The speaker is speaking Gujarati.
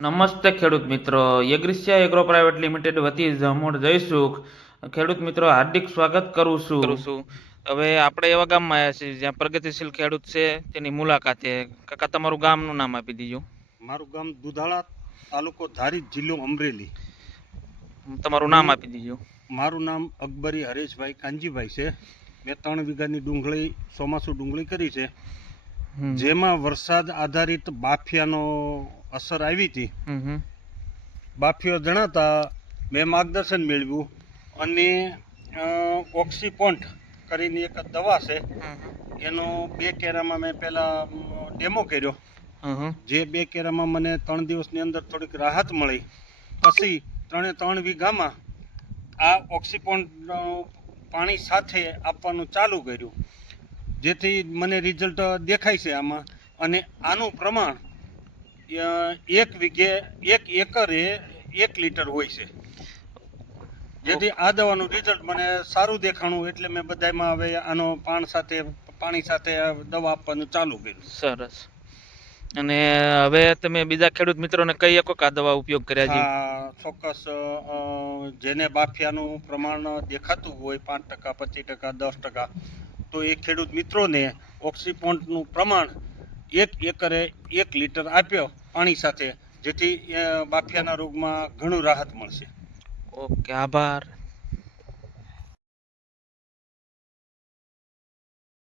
નમસ્તે ખેડૂત મિત્રો, યગ્રિસ્યા એગ્રો પ્રાઇવેટ લિમિટેડ વતી જમોડ જયસુખ ખેડૂત મિત્રો હાર્દિક સ્વાગત કરું છું. હવે આપણે એવા ગામમાં આવ્યા છીએ જ્યાં પ્રગતિશીલ ખેડૂત છે તેની મુલાકાતે. કાકા, તમારું ગામનું નામ આપી દીજો. મારું ગામ દુધાળા, તાલુકો ધારી, જિલ્લો અમરેલી. તમારું નામ આપી દીજો. મારું નામ અકબરી હરેશભાઈ કાંજીભાઈ છે. મેં 3 વીઘાની ડુંગળી, ચોમાસું ડુંગળી કરી છે, જેમાં વરસાદ આધારિત બાફિયાનો અસર આવી હતી. બાફિયો જણાતા મેં માર્ગદર્શન મેળવ્યું અને ઓક્સીપોન્ટ કરીને એક દવા છે, એનો 2 કેરામાં મેં પહેલાં ડેમો કર્યો. જે 2 કેરામાં મને 3 દિવસની અંદર થોડીક રાહત મળી. પછી 3 વીઘામાં આ ઓક્સીપોન્ટ પાણી સાથે આપવાનું ચાલુ કર્યું, જેથી મને રિઝલ્ટ દેખાય છે આમાં. અને આનું પ્રમાણ 1 વીઘે 1 એકરે 1 લીટર હોય છે, જેથી આ દવાનું રિઝલ્ટ મને સારું દેખાણું. એટલે મેં બધામાં હવે આનો પાણી સાથે દવા આપવાનું ચાલુ કર્યું. સરસ. અને હવે તમે બીજા ખેડૂત મિત્રોને કઈ શકો કે આ દવા ઉપયોગ કર્યા છે? ચોક્કસ. જેને બાફિયાનું પ્રમાણ દેખાતું હોય 5%, 25%, 10%, તો એ ખેડૂત મિત્રોને ઓક્સીપોન્ટનું પ્રમાણ 1 એકરે 1 લીટર આપ્યો પાણી સાથે, જેથી બાફિયાના રોગમાં ઘણું રાહત મળશે. ઓકે, આભાર.